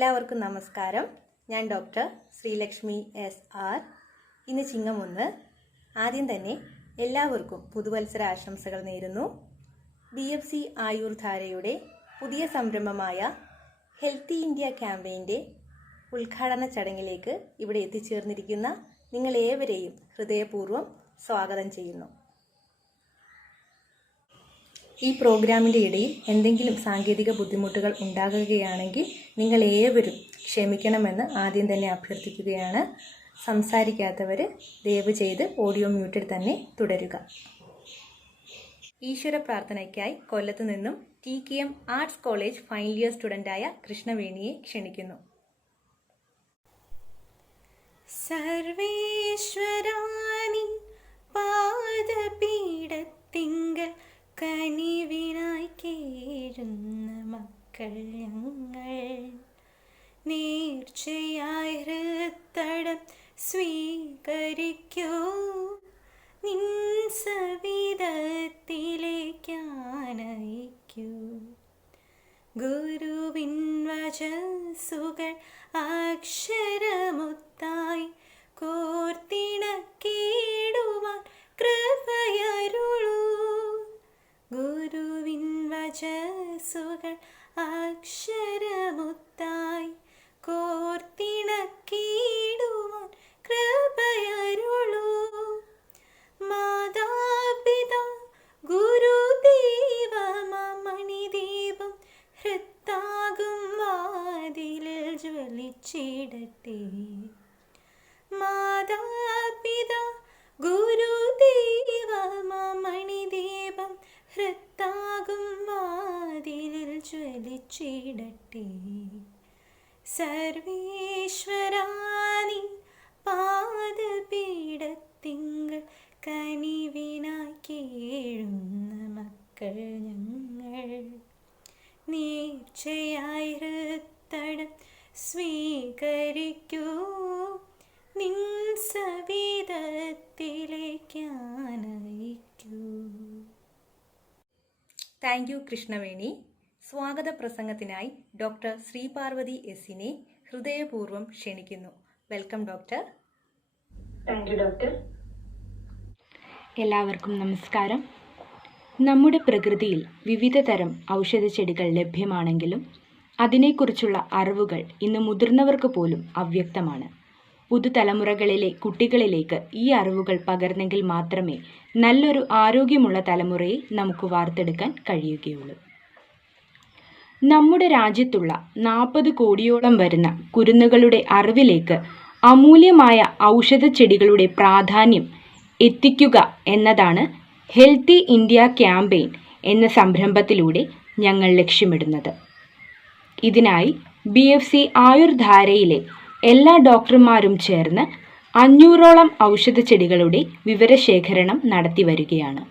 എല്ലാവർക്കും നമസ്കാരം. ഞാൻ ഡോക്ടർ ശ്രീലക്ഷ്മി SR. ഇന്ന് ചിങ്ങം 1. ആദ്യം തന്നെ എല്ലാവർക്കും പുതുവത്സര ആശംസകൾ നേരുന്നു. BFC ആയുർധാരയുടെ പുതിയ സംരംഭമായ ഹെൽത്തി ഇന്ത്യ ക്യാമ്പയിൻ്റെ ഉദ്ഘാടന ചടങ്ങിലേക്ക് ഇവിടെ എത്തിച്ചേർന്നിരിക്കുന്ന നിങ്ങളേവരെയും ഹൃദയപൂർവ്വം സ്വാഗതം ചെയ്യുന്നു. ഈ പ്രോഗ്രാമിൻ്റെ ഇടയിൽ എന്തെങ്കിലും സാങ്കേതിക ബുദ്ധിമുട്ടുകൾ ഉണ്ടാകുകയാണെങ്കിൽ നിങ്ങൾ ഏവരും ക്ഷമിക്കണമെന്ന് ആദ്യം തന്നെ അഭ്യർത്ഥിക്കുകയാണ്. സംസാരിക്കാത്തവർ ദയവ് ചെയ്ത് ഓഡിയോ മ്യൂട്ടിൽ തന്നെ തുടരുക. ഈശ്വര പ്രാർത്ഥനയ്ക്കായി കൊല്ലത്തു നിന്നും TKM arts college final year സ്റ്റുഡൻ്റായ കൃഷ്ണവേണിയെ ക്ഷണിക്കുന്നു. സർവേശ്വരാനി പാദപീഠത്തിങ്കൽ കനിവിനായി കേഴുന്ന മക്കൾ ഞങ്ങൾ, നേർച്ചയായി ഹൃത്തടം സ്വീകരിക്കൂ, നിൻ സവിധത്തിലേക്കാനയിക്കൂ. ഗുരുവിൻ വചസ്സുകൾ അക്ഷരമുത്തായി കോർത്തിണക്കിടുവാൻ കൃപയരുളൂ. ഗുരുവിൻ വചസ്സുകൾ അക്ഷരമുത്തായി കോർത്തിണക്കിടുവാൻ കൃപയരുളൂ. മാതാപിതാ ഗുരുദേവമണിദീപം ഹൃത്താകും വാതിലിൽ ജ്വലിച്ചിടട്ടെ. മാതാപിതാ ഗുരുദേവമണിദീപം ഹൃത്താകും വാതിലിൽ ജ്വലിച്ചിടട്ടെ. സർവേശ്വരാനി പാദപീഠത്തിങ്കൽ കനിവിനായി കേഴുന്ന മക്കൾ ഞങ്ങൾ, നേർച്ചയായി ഹൃത്തടം സ്വീകരിക്കൂ, നിൻ സവിധത്തിലേക്കാനയിക്കൂ. Thank you Krishnaveni. സ്വാഗത പ്രസംഗത്തിനായി ഡോക്ടർ ശ്രീപാർവതി S.നെ ഹൃദയപൂർവ്വം ക്ഷണിക്കുന്നു. Welcome doctor. Thank you doctor. എല്ലാവർക്കും നമസ്കാരം. നമ്മുടെ പ്രകൃതിയിൽ വിവിധ തരം ഔഷധച്ചെടികൾ ലഭ്യമാണെങ്കിലും അതിനെക്കുറിച്ചുള്ള അറിവുകൾ ഇന്ന് മുതിർന്നവർക്ക് പോലും അവ്യക്തമാണ്. പുതുതലമുറകളിലെ കുട്ടികളിലേക്ക് ഈ അറിവുകൾ പകർന്നെങ്കിൽ മാത്രമേ നല്ലൊരു ആരോഗ്യമുള്ള തലമുറയെ നമുക്ക് വാർത്തെടുക്കാൻ കഴിയുകയുള്ളൂ. നമ്മുടെ രാജ്യത്തുള്ള 40 കോടിയോളം വരുന്ന കുരുന്നുകളുടെ അറിവിലേക്ക് അമൂല്യമായ ഔഷധച്ചെടികളുടെ പ്രാധാന്യം എത്തിക്കുക എന്നതാണ് ഹെൽത്തി ഇന്ത്യ ക്യാമ്പയിൻ എന്ന സംരംഭത്തിലൂടെ ഞങ്ങൾ ലക്ഷ്യമിടുന്നത്. ഇതിനായി BFC ആയുർധാരയിലെ എല്ലാ ഡോക്ടർമാരും ചേർന്ന് 500ഓളം ഔഷധച്ചെടികളുടെ വിവരശേഖരണം നടത്തി വരികയാണ്.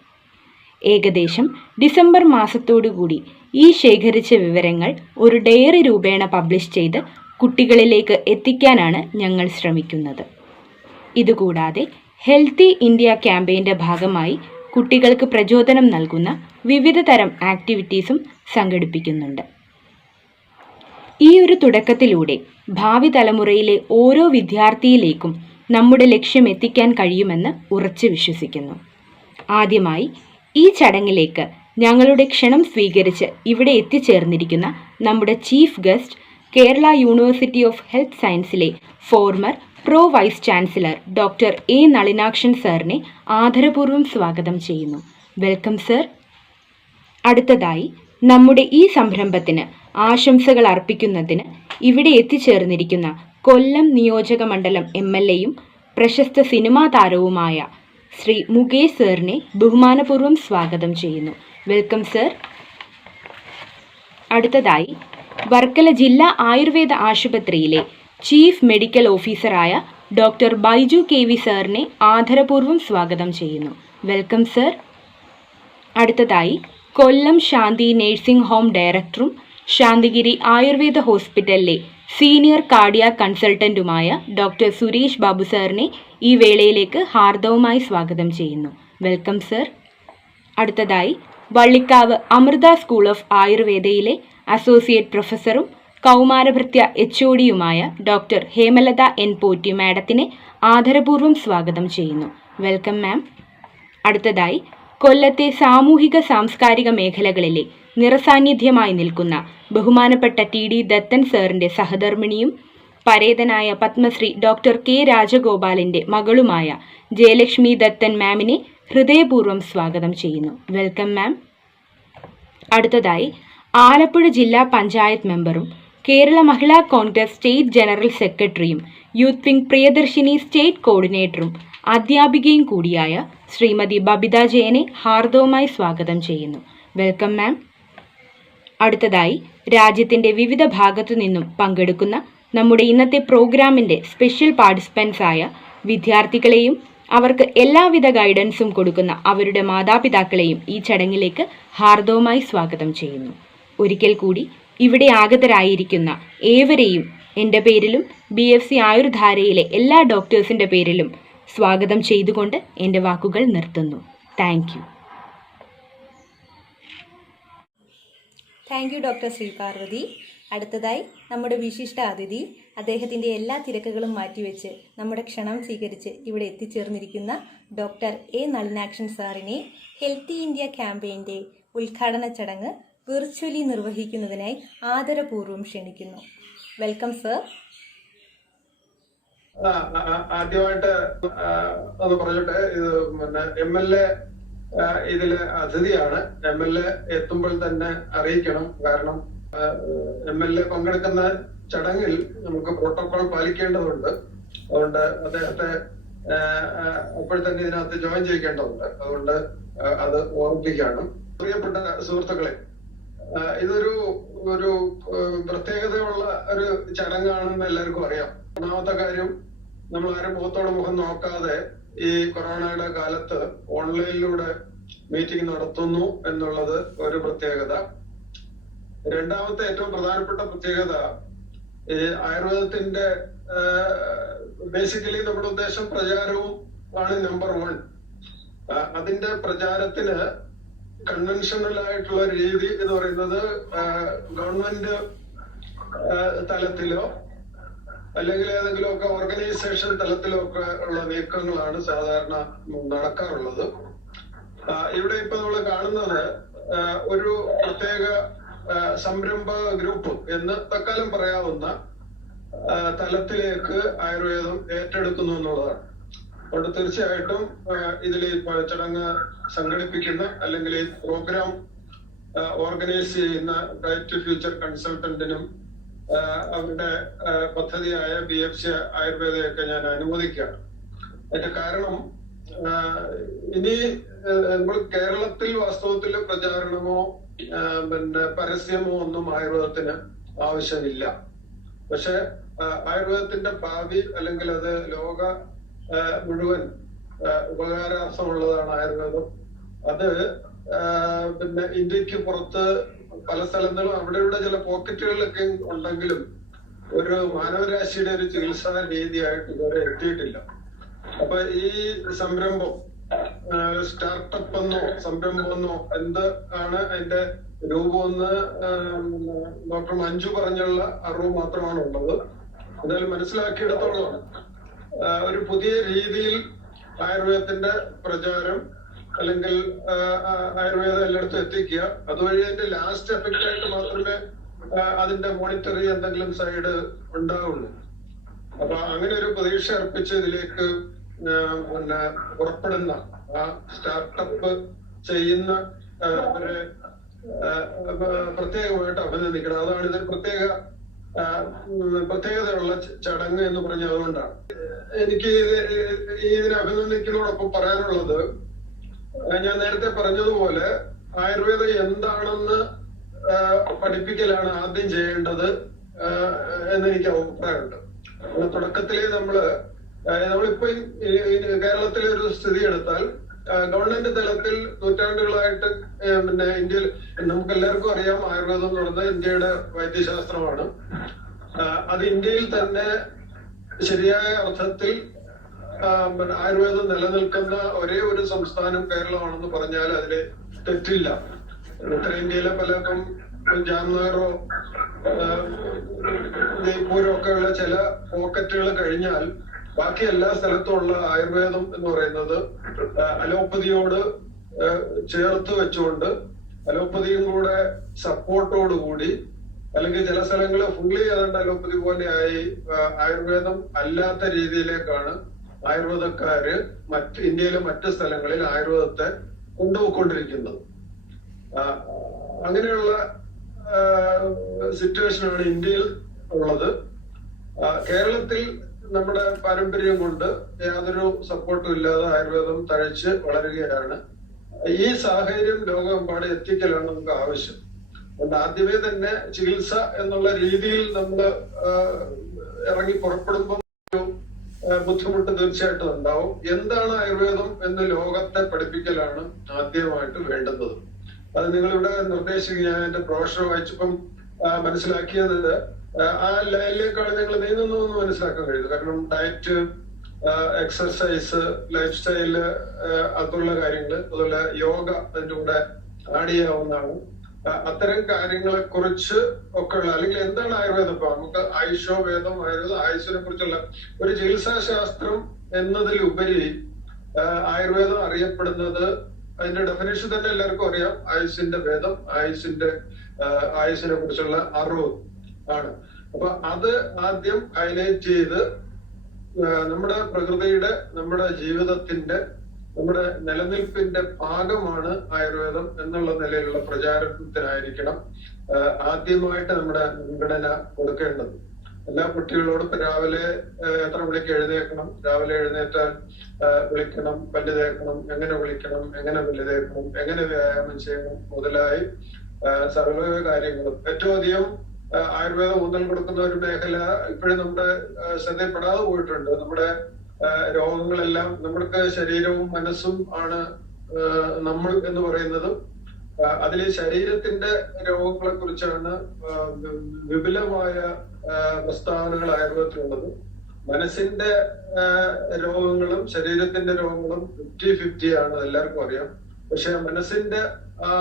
ഏകദേശം ഡിസംബർ മാസത്തോടുകൂടി ഈ ശേഖരിച്ച വിവരങ്ങൾ ഒരു ഡയറി രൂപേണ പബ്ലിഷ് ചെയ്ത് കുട്ടികളിലേക്ക് എത്തിക്കാനാണ് ഞങ്ങൾ ശ്രമിക്കുന്നത്. ഇതുകൂടാതെ ഹെൽത്തി ഇന്ത്യ ക്യാമ്പയിൻ്റെ ഭാഗമായി കുട്ടികൾക്ക് പ്രചോദനം നൽകുന്ന വിവിധ തരം ആക്ടിവിറ്റീസും സംഘടിപ്പിക്കുന്നുണ്ട്. ഈ ഒരു തുടക്കത്തിലൂടെ ഭാവി തലമുറയിലെ ഓരോ വിദ്യാർത്ഥിയിലേക്കും നമ്മുടെ ലക്ഷ്യം എത്തിക്കാൻ കഴിയുമെന്ന് ഉറച്ചു വിശ്വസിക്കുന്നു. ആദ്യമായി ഈ ചടങ്ങിലേക്ക് ഞങ്ങളുടെ ക്ഷണം സ്വീകരിച്ച് ഇവിടെ എത്തിച്ചേർന്നിരിക്കുന്ന നമ്മുടെ chief guest Kerala university of health സയൻസിലെ former pro vice chancellor doctor A. Nalinakshan സാറിനെ ആദരപൂർവ്വം സ്വാഗതം ചെയ്യുന്നു. Welcome sir. അടുത്തതായി നമ്മുടെ ഈ സംരംഭത്തിന് ആശംസകൾ അർപ്പിക്കുന്നതിന് ഇവിടെ എത്തിച്ചേർന്നിരിക്കുന്ന കൊല്ലം നിയോജക മണ്ഡലം MLAയും പ്രശസ്ത സിനിമാ താരവുമായ ശ്രീ മുകേഷ് സാറിനെ ബഹുമാനപൂർവ്വം സ്വാഗതം ചെയ്യുന്നു. Welcome sir. അടുത്തതായി വർക്കല ജില്ലാ ആയുർവേദ ആശുപത്രിയിലെ ചീഫ് മെഡിക്കൽ ഓഫീസറായ ഡോക്ടർ ബൈജു KV സാറിനെ ആദരപൂർവ്വം സ്വാഗതം ചെയ്യുന്നു. Welcome sir. അടുത്തതായി കൊല്ലം ശാന്തി നഴ്സിംഗ് ഹോം ഡയറക്ടറും ശാന്തിഗിരി ആയുർവേദ ഹോസ്പിറ്റലിലെ സീനിയർ കാർഡിയാക് കൺസൾട്ടൻറ്റുമായ ഡോക്ടർ സുരേഷ് ബാബു സാറിനെ ഈ വേളയിലേക്ക് ഹാർദവമായി സ്വാഗതം ചെയ്യുന്നു. Welcome sir. അടുത്തതായി വള്ളിക്കാവ് അമൃത സ്കൂൾ ഓഫ് ആയുർവേദയിലെ അസോസിയേറ്റ് പ്രൊഫസറും കൗമാരഭൃത്യ HOD-യുമായ ഡോക്ടർ ഹേമലത N. പോറ്റി മാഡത്തിനെ ആദരപൂർവ്വം സ്വാഗതം ചെയ്യുന്നു. Welcome ma'am. അടുത്തതായി കൊല്ലത്തെ സാമൂഹിക സാംസ്കാരിക മേഖലകളിലെ നിറസാന്നിധ്യമായി നിൽക്കുന്ന ബഹുമാനപ്പെട്ട TD ദത്തൻ സാറിൻ്റെ സഹധർമ്മിണിയും പരേതനായ പത്മശ്രീ ഡോക്ടർ K. രാജഗോപാലിൻ്റെ മകളുമായ ജയലക്ഷ്മി ദത്തൻ മാമിനെ ഹൃദയപൂർവ്വം സ്വാഗതം ചെയ്യുന്നു. Welcome ma'am. അടുത്തതായി ആലപ്പുഴ ജില്ലാ പഞ്ചായത്ത് മെമ്പറും കേരള മഹിളാ കോൺഗ്രസ് സ്റ്റേറ്റ് ജനറൽ സെക്രട്ടറിയും യൂത്ത് വിംഗ് പ്രിയദർശിനി സ്റ്റേറ്റ് കോർഡിനേറ്ററും അധ്യാപികയും കൂടിയായ ശ്രീമതി ബബിത ജയനെ ഹാർദവമായി സ്വാഗതം ചെയ്യുന്നു. Welcome ma'am. അടുത്തതായി രാജ്യത്തിൻ്റെ വിവിധ ഭാഗത്തു നിന്നും പങ്കെടുക്കുന്ന നമ്മുടെ ഇന്നത്തെ പ്രോഗ്രാമിൻ്റെ സ്പെഷ്യൽ പാർട്ടിസിപ്പൻസ് ആയ വിദ്യാർത്ഥികളെയും അവർക്ക് എല്ലാവിധ ഗൈഡൻസും കൊടുക്കുന്ന അവരുടെ മാതാപിതാക്കളെയും ഈ ചടങ്ങിലേക്ക് ഹാർദവമായി സ്വാഗതം ചെയ്യുന്നു. ഒരിക്കൽ കൂടി ഇവിടെ ആഗതരായിരിക്കുന്ന ഏവരെയും എൻ്റെ പേരിലും BFC ആയുർധാരയിലെ എല്ലാ ഡോക്ടേഴ്സിൻ്റെ പേരിലും സ്വാഗതം ചെയ്തുകൊണ്ട് എൻ്റെ വാക്കുകൾ നിർത്തുന്നു. Thank you. Thank you doctor Sreeparvathy. അടുത്തതായി നമ്മുടെ വിശിഷ്ട അതിഥി, അദ്ദേഹത്തിൻ്റെ എല്ലാ തിരക്കുകളും മാറ്റിവെച്ച് നമ്മുടെ ക്ഷണം സ്വീകരിച്ച് ഇവിടെ എത്തിച്ചേർന്നിരിക്കുന്ന ഡോക്ടർ A. നളിനാക്ഷൻ സാറിനെ ഹെൽത്തി ഇന്ത്യ ക്യാമ്പയിൻ്റെ ഉദ്ഘാടന ചടങ്ങ് വിർച്വലി നിർവഹിക്കുന്നതിനായി ആദരപൂർവ്വം ക്ഷണിക്കുന്നു. Welcome sir. ആദ്യമായിട്ട് അത് പറഞ്ഞിട്ട് ഇത് MLA ഇതില് അതിഥിയാണ്. MLA എത്തുമ്പോൾ തന്നെ അറിയിക്കണം. കാരണം MLA പങ്കെടുക്കുന്ന ചടങ്ങിൽ നമുക്ക് പ്രോട്ടോകോൾ പാലിക്കേണ്ടതുണ്ട്. അതുകൊണ്ട് അദ്ദേഹത്തെ അപ്പോൾ തന്നെ ഇതിനകത്ത് ജോയിൻ ചെയ്യിക്കേണ്ടതുണ്ട്. അതുകൊണ്ട് അത് ഓർമ്മിപ്പിക്കുകയാണ്. പ്രിയപ്പെട്ട സുഹൃത്തുക്കളെ, ഇതൊരു പ്രത്യേകതയുള്ള ഒരു ചടങ്ങാണെന്ന് എല്ലാവർക്കും അറിയാം. ഒന്നാമത്തെ കാര്യം, നമ്മൾ ആരും മുഖത്തോട് മുഖം നോക്കാതെ ഈ കൊറോണയുടെ കാലത്ത് ഓൺലൈനിലൂടെ മീറ്റിംഗ് നടത്തുന്നു എന്നുള്ളത് ഒരു പ്രത്യേകത. രണ്ടാമത്തെ ഏറ്റവും പ്രധാനപ്പെട്ട പ്രത്യേകത, ഈ ആയുർവേദത്തിന്റെ ബേസിക്കലി നമ്മുടെ ഉദ്ദേശം പ്രചാരവും ആണ് നമ്പർ 1. അതിന്റെ പ്രചാരത്തിന് കൺവെൻഷണൽ ആയിട്ടുള്ള രീതി എന്ന് പറയുന്നത് ഗവൺമെന്റ് തലത്തിലോ അല്ലെങ്കിൽ ഏതെങ്കിലും ഒക്കെ ഓർഗനൈസേഷൻ തലത്തിലോ ഒക്കെ ഉള്ള നീക്കങ്ങളാണ് സാധാരണ നടക്കാറുള്ളത്. ഇവിടെ ഇപ്പൊ നമ്മൾ കാണുന്നത് ഒരു പ്രത്യേക സംരംഭ ഗ്രൂപ്പ് എന്ന് തൽക്കാലം പറയാവുന്ന തലത്തിലേക്ക് ആയുർവേദം ഏറ്റെടുക്കുന്നു എന്നുള്ളതാണ്. അതുകൊണ്ട് തീർച്ചയായിട്ടും ഇതിൽ ചടങ്ങ് സംഘടിപ്പിക്കുന്ന അല്ലെങ്കിൽ ഈ പ്രോഗ്രാം ഓർഗനൈസ് ചെയ്യുന്ന ബ്രൈറ്റ് ഫ്യൂച്ചർ കൺസൾട്ടന്റിനും അവരുടെ പദ്ധതിയായ BFC ആയുർവേദയൊക്കെ ഞാൻ അനുമോദിക്കുകയാണ്. അതിന്റെ കാരണം, ഇനി നമ്മൾ കേരളത്തിൽ വാസ്തവത്തിൽ പ്രചാരണമോ പരസ്യമോ ഒന്നും ആയുർവേദത്തിന് ആവശ്യമില്ല. പക്ഷെ ആയുർവേദത്തിന്റെ ഭാവി അല്ലെങ്കിൽ അത് ലോക മുഴുവൻ ഉപകാരാർത്ഥമുള്ളതാണ് ആയുർവേദം. അത് ഇന്ത്യക്ക് പുറത്ത് പല സ്ഥലങ്ങളും അവിടെ ഇവിടെ ചില പോക്കറ്റുകളിലൊക്കെ ഉണ്ടെങ്കിലും ഒരു മാനവരാശിയുടെ ഒരു ചികിത്സാ രീതിയായിട്ട് ഇതുവരെ എത്തിയിട്ടില്ല. അപ്പൊ ഈ സംരംഭം സ്റ്റാർട്ടപ്പ് എന്നോ സംരംഭമെന്നോ എന്ത് ആണ് അതിന്റെ രൂപമെന്ന് ഡോക്ടർ മഞ്ജു പറഞ്ഞുള്ള അറിവ് മാത്രമാണ് ഉള്ളത്. എന്തായാലും മനസ്സിലാക്കിയിടത്തോളം ഒരു പുതിയ രീതിയിൽ ആയുർവേദത്തിന്റെ പ്രചാരം അല്ലെങ്കിൽ ആയുർവേദം എല്ലായിടത്തും എത്തിക്കുക, അതുവഴി അതിന്റെ ലാസ്റ്റ് എഫക്റ്റ് ആയിട്ട് മാത്രമേ അതിന്റെ മോണിറ്ററി എന്തെങ്കിലും സൈഡ് ഉണ്ടാവുള്ളൂ. അപ്പൊ അങ്ങനെ ഒരു പ്രതീക്ഷ അർപ്പിച്ച് ഇതിലേക്ക് പുറപ്പെടുന്ന ആ സ്റ്റാർട്ടപ്പ് ചെയ്യുന്ന പ്രത്യേകമായിട്ട് അഭിനന്ദിക്കണം. അതാണ് ഇതൊരു പ്രത്യേകതയുള്ള ചടങ്ങ് എന്ന് പറഞ്ഞ അതുകൊണ്ടാണ്. എനിക്ക് ഇതിനെ അഭിനന്ദിക്കുന്നതോടൊപ്പം പറയാനുള്ളത്, ഞാൻ നേരത്തെ പറഞ്ഞതുപോലെ ആയുർവേദം എന്താണെന്ന് പഠിപ്പിക്കലാണ് ആദ്യം ചെയ്യേണ്ടത് എന്നെനിക്ക് അഭിപ്രായമുണ്ട്. തുടക്കത്തിലേ നമ്മളിപ്പോ കേരളത്തിലെ ഒരു സ്ഥിതി എടുത്താൽ ഗവൺമെന്റ് തലത്തിൽ നൂറ്റാണ്ടുകളായിട്ട് ഇന്ത്യയിൽ നമുക്ക് എല്ലാവർക്കും അറിയാം, ആയുർവേദം എന്ന് പറയുന്നത് ഇന്ത്യയുടെ വൈദ്യശാസ്ത്രമാണ്. അത് ഇന്ത്യയിൽ തന്നെ ശരിയായ അർത്ഥത്തിൽ ആയുർവേദം നിലനിൽക്കുന്ന ഒരേ ഒരു സംസ്ഥാനം കേരളമാണെന്ന് പറഞ്ഞാൽ അതില് തെറ്റില്ല. ഉത്തരേന്ത്യയിലെ പലർക്കും ജാംനഗറോ ജയ്പൂരും ഒക്കെയുള്ള ചില പോക്കറ്റുകൾ കഴിഞ്ഞാൽ ബാക്കി എല്ലാ സ്ഥലത്തുമുള്ള ആയുർവേദം എന്ന് പറയുന്നത് അലോപ്പതിയോട് ചേർത്ത് വെച്ചുകൊണ്ട് അലോപ്പതിയും കൂടെ സപ്പോർട്ടോടുകൂടി, അല്ലെങ്കിൽ ചില സ്ഥലങ്ങൾ ഫുള്ളി ഏതാണ്ട് അലോപ്പതി പോലെ ആയി ആയുർവേദം അല്ലാത്ത രീതിയിലേക്കാണ് ആയുർവേദക്കാര് ഇന്ത്യയിലെ മറ്റ് സ്ഥലങ്ങളിൽ ആയുർവേദത്തെ കൊണ്ടുപോയിക്കൊണ്ടിരിക്കുന്നത്. അങ്ങനെയുള്ള സിറ്റുവേഷനാണ് ഇന്ത്യയിൽ ഉള്ളത്. കേരളത്തിൽ നമ്മുടെ പാരമ്പര്യം കൊണ്ട് യാതൊരു സപ്പോർട്ടും ഇല്ലാതെ ആയുർവേദം തഴച്ച് വളരുകയാണ്. ഈ സാഹചര്യം ലോകമെമ്പാട് എത്തിക്കലാണ് നമുക്ക് ആവശ്യം. അതുകൊണ്ട് ആദ്യമേ തന്നെ ചികിത്സ എന്നുള്ള രീതിയിൽ നമ്മൾ ഇറങ്ങി പുറപ്പെടുമ്പോൾ ഒരു ബുദ്ധിമുട്ട് തീർച്ചയായിട്ടും ഉണ്ടാവും. എന്താണ് ആയുർവേദം എന്ന് ലോകത്തെ പഠിപ്പിക്കലാണ് ആദ്യമായിട്ട് വേണ്ടുന്നത്. അത് നിങ്ങളിവിടെ നിർദ്ദേശിക്കുക. ഞാൻ എന്റെ പ്രൊഫഷണൽ വായിച്ചപ്പം മനസ്സിലാക്കിയത് ആ ലൈനിലേക്കാണ് നിങ്ങൾ നീങ്ങുന്നു എന്ന് മനസ്സിലാക്കാൻ കഴിയുന്നത്. കാരണം ഡയറ്റ്, എക്സർസൈസ്, ലൈഫ് സ്റ്റൈല്, അതുള്ള കാര്യങ്ങൾ, അതുപോലെ യോഗ അതിന്റെ കൂടെ ആഡ് ചെയ്യാവുന്നതാണ്. അത്തരം കാര്യങ്ങളെ കുറിച്ച് ഒക്കെ ഉള്ള, അല്ലെങ്കിൽ എന്താണ് ആയുർവേദം? ഇപ്പൊ നമുക്ക് ആയുഷോ വേദം, ആയുർവേദം, ആയുഷിനെ കുറിച്ചുള്ള ഒരു ചികിത്സാശാസ്ത്രം എന്നതിലുപരി ആയുർവേദം അറിയപ്പെടുന്നത്, അതിന്റെ ഡെഫിനേഷൻ തന്നെ എല്ലാവർക്കും അറിയാം, ആയുസിന്റെ വേദം, ആയുസിനെ കുറിച്ചുള്ള അറിവ് ആണ്. അപ്പൊ അത് ആദ്യം ഹൈലൈറ്റ് ചെയ്ത് നമ്മുടെ പ്രകൃതിയുടെ, നമ്മുടെ ജീവിതത്തിന്റെ, നമ്മുടെ നിലനിൽപ്പിന്റെ ഭാഗമാണ് ആയുർവേദം എന്നുള്ള നിലയിലുള്ള പ്രചാരണത്തിനായിരിക്കണം ആദ്യമായിട്ട് നമ്മുടെ മുൻഗണന കൊടുക്കേണ്ടത്. എല്ലാ കുട്ടികളോടും ഇപ്പൊ രാവിലെ എത്ര മണിക്ക് എഴുന്നേൽക്കണം, രാവിലെ എഴുന്നേറ്റാൽ വിളിക്കണം, പല്ല് തേക്കണം, എങ്ങനെ വിളിക്കണം, എങ്ങനെ പല്ല് തേക്കണം, എങ്ങനെ വ്യായാമം ചെയ്യണം മുതലായി സർവ്വ കാര്യങ്ങളും ഏറ്റവും അധികം ആയുർവേദം ഊന്നൽ കൊടുക്കുന്ന ഒരു മേഖല ഇപ്പോഴും നമ്മുടെ ശ്രദ്ധയിൽപ്പെടാതെ പോയിട്ടുണ്ട്. നമ്മുടെ രോഗങ്ങളെല്ലാം, നമ്മൾക്ക് ശരീരവും മനസ്സും ആണ് നമ്മൾ എന്ന് പറയുന്നതും, അതിലെ ശരീരത്തിന്റെ രോഗങ്ങളെ കുറിച്ചാണ് വിപുലമായ പ്രസ്താവനകൾ ആയുർവേദത്തിലുള്ളത്. മനസ്സിന്റെ രോഗങ്ങളും ശരീരത്തിന്റെ രോഗങ്ങളും 50-50 ആണ്, എല്ലാവർക്കും അറിയാം. പക്ഷെ മനസ്സിന്റെ ആ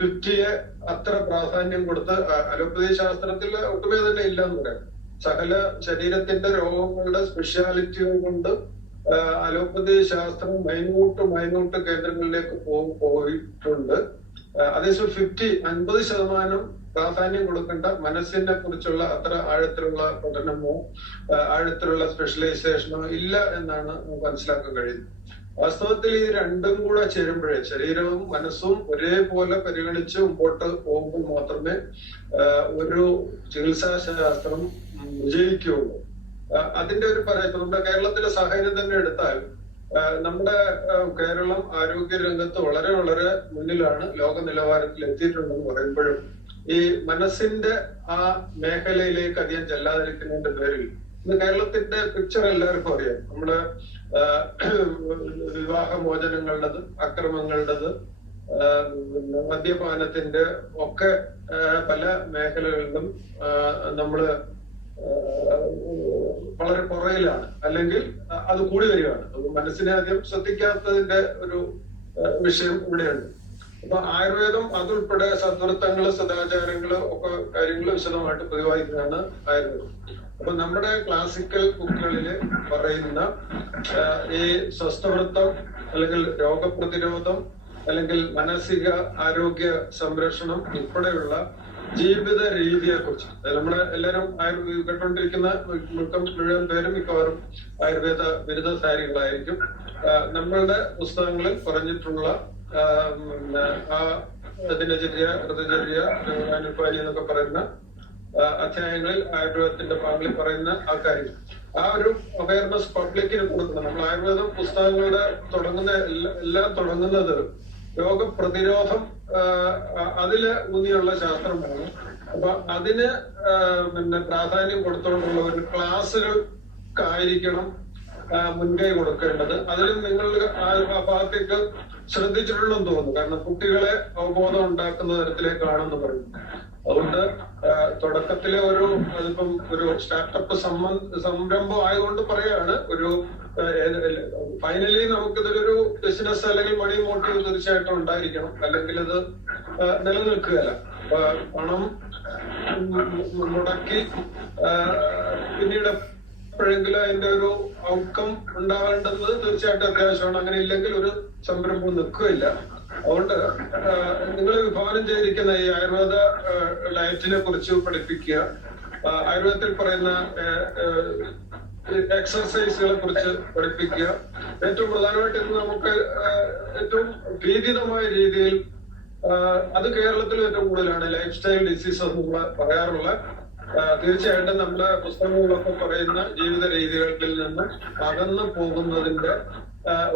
50യെ അത്ര പ്രാധാന്യം കൊടുത്ത് അലോപ്പതി ശാസ്ത്രത്തിൽ ഒട്ടുമേ തന്നെ ഇല്ല എന്ന് പറയാം. സകല ശരീരത്തിന്റെ രോഗങ്ങളുടെ സ്പെഷ്യാലിറ്റികൾ കൊണ്ട് അലോപ്പതി ശാസ്ത്രം മൈന്യൂട്ട് കേന്ദ്രങ്ങളിലേക്ക് പോയിട്ടുണ്ട്. അതേസമയം 50% പ്രാധാന്യം കൊടുക്കേണ്ട മനസ്സിനെ കുറിച്ചുള്ള അത്ര ആഴത്തിലുള്ള പഠനമോ ആഴത്തിലുള്ള സ്പെഷ്യലൈസേഷനോ ഇല്ല എന്നാണ് മനസ്സിലാക്കാൻ കഴിയുന്നത്. വാസ്തവത്തിൽ ഈ രണ്ടും കൂടെ ചേരുമ്പോഴേ ശരീരവും മനസ്സും ഒരേപോലെ പരിഗണിച്ച് മുമ്പോട്ട് പോകുമ്പോൾ മാത്രമേ ഒരു ചികിത്സാശാസ്ത്രം വിജയിക്കുകയുള്ളൂ. അതിന്റെ ഒരു പറയത്ത് നമ്മുടെ കേരളത്തിലെ സാഹചര്യം തന്നെ എടുത്താൽ, നമ്മുടെ കേരളം ആരോഗ്യ രംഗത്ത് വളരെ വളരെ മുന്നിലാണ്, ലോക നിലവാരത്തിൽ എത്തിയിട്ടുണ്ടെന്ന് പറയുമ്പോഴും ഈ മനസ്സിന്റെ ആ മേഖലയിലേക്ക് അധികം ചെല്ലാതിരിക്കുന്നതിന്റെ പേരിൽ ഇന്ന് കേരളത്തിന്റെ പിക്ചർ എല്ലാവർക്കും അറിയാം. നമ്മുടെ വിവാഹമോചനങ്ങളുടേത്, അക്രമങ്ങളുടേത്, മദ്യപാനത്തിന്റെ ഒക്കെ പല മേഖലകളിലും നമ്മള് വളരെ പുറയിലാണ്, അല്ലെങ്കിൽ അത് കൂടി വരികയാണ്. മനസ്സിനെ ആദ്യം ശ്രദ്ധിക്കാത്തതിന്റെ ഒരു വിഷയം ഇവിടെയുണ്ട്. അപ്പൊ ആയുർവേദം അതുൾപ്പെടെ സദ്വൃത്തങ്ങള്, സദാചാരങ്ങള് ഒക്കെ കാര്യങ്ങൾ വിശദമായിട്ട് പ്രതിപാദിക്കുന്നതാണ് ആയുർവേദം. അപ്പൊ നമ്മുടെ ക്ലാസിക്കൽ ബുക്കുകളില് പറയുന്ന ഈ സ്വസ്ഥവൃത്തം, അല്ലെങ്കിൽ രോഗപ്രതിരോധം, അല്ലെങ്കിൽ മാനസിക ആരോഗ്യ സംരക്ഷണം ഉൾപ്പെടെയുള്ള ജീവിത രീതിയെ കുറിച്ച് നമ്മുടെ എല്ലാവരും കേട്ടോണ്ടിരിക്കുന്ന മുഴുവൻ പേരും മിക്കവാറും ആയുർവേദ ബിരുദധാരികളായിരിക്കും. നമ്മളുടെ പുസ്തകങ്ങളിൽ പറഞ്ഞിട്ടുള്ള ആ ദിനചര്യ, ഋതുചര്യ, അനുപാലി എന്നൊക്കെ പറയുന്ന അധ്യായങ്ങളിൽ ആയുർവേദത്തിന്റെ ഭാഗങ്ങളിൽ പറയുന്ന ആ കാര്യം, ആ ഒരു അവയർനെസ് പബ്ലിക്കിന് കൊടുക്കണം. നമ്മൾ ആയുർവേദം പുസ്തകങ്ങളുടെ എല്ലാം തുടങ്ങുന്നത് രോഗപ്രതിരോധം അതില് ഊന്നിയുള്ള ശാസ്ത്രമാണ്. അപ്പൊ അതിന് പ്രാധാന്യം കൊടുത്തുകൊണ്ടുള്ള ഒരു ക്ലാസ്സുകൾക്കായിരിക്കണം മുൻകൈ കൊടുക്കേണ്ടത്. അതിലും നിങ്ങൾ ആ ഭാഗത്തേക്ക് ശ്രദ്ധിച്ചിട്ടുണ്ടെന്ന് തോന്നുന്നു. കാരണം കുട്ടികളെ അവബോധം ഉണ്ടാക്കുന്ന തരത്തിലേക്കാണെന്ന് പറയുന്നു. അതുകൊണ്ട് തുടക്കത്തിലെ അതിപ്പം ഒരു സ്റ്റാർട്ടപ്പ് സംരംഭം ആയതുകൊണ്ട് പറയാണ്, ഫൈനലി നമുക്കിതൊരു ബിസിനസ് അല്ലെങ്കിൽ മണി മോട്ടീവ് തീർച്ചയായിട്ടും ഉണ്ടായിരിക്കണം, അല്ലെങ്കിൽ അത് നിലനിൽക്കുകയല്ല. പണം മുടക്കി പിന്നീട് എപ്പോഴെങ്കിലും അതിന്റെ ഒരു ഔട്ട്കം ഉണ്ടാവേണ്ടത് തീർച്ചയായിട്ടും അത്യാവശ്യമാണ്. അങ്ങനെ ഇല്ലെങ്കിൽ ഒരു സംരംഭം നിൽക്കുകയില്ല. അതുകൊണ്ട് നിങ്ങൾ വിഭാവനം ചെയ്തിരിക്കുന്ന ഈ ആയുർവേദ ഡയറ്റിനെ കുറിച്ച് പഠിപ്പിക്കുക, ആയുർവേദത്തിൽ പറയുന്ന എക്സർസൈസുകളെ കുറിച്ച് പഠിപ്പിക്കുക. ഏറ്റവും പ്രധാനമായിട്ട് ഇന്ന് നമുക്ക് ഏറ്റവും ഭീതിതമായ രീതിയിൽ അത് കേരളത്തിൽ ഏറ്റവും കൂടുതലാണ് ലൈഫ് സ്റ്റൈൽ ഡിസീസ് എന്ന് നമ്മൾ പറയാറുള്ള. തീർച്ചയായിട്ടും നമ്മുടെ പുസ്തകങ്ങളിലൊക്കെ പറയുന്ന ജീവിത രീതികളിൽ നിന്ന് അകന്നു പോകുന്നതിന്റെ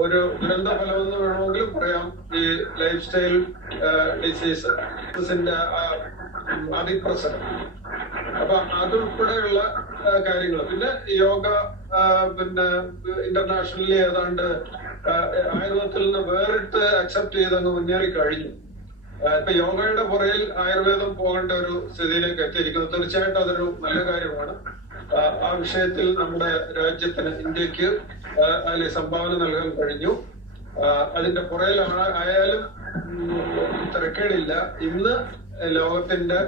ഒരു ദുരന്ത ഫലമെന്ന് വേണമെങ്കിലും പറയാം ഈ ലൈഫ് സ്റ്റൈൽ ഡിസീസിന്റെ അതിപ്രസരം. അപ്പൊ അതുൾപ്പെടെയുള്ള കാര്യങ്ങൾ, പിന്നെ യോഗ, പിന്നെ ഇന്റർനാഷണലി ഏതാണ്ട് ആയുർവേദത്തിൽ നിന്ന് വേറിട്ട് അക്സെപ്റ്റ് ചെയ്തങ്ങ് മുന്നേറി കഴിഞ്ഞു. ഇപ്പൊ യോഗയുടെ പുറയിൽ ആയുർവേദം പോകേണ്ട ഒരു സ്ഥിതിയിലേക്ക് എത്തിയിരിക്കുന്നു. തീർച്ചയായിട്ടും അതൊരു നല്ല കാര്യമാണ്. ആ വിഷയത്തിൽ നമ്മുടെ രാജ്യത്തിന്, ഇന്ത്യക്ക് അതിൽ സംഭാവന നൽകാൻ കഴിഞ്ഞു. അതിന്റെ പുറയിൽ ആയാലും തിരക്കേടില്ല. ഇന്ന് ലോകത്തിന്റെ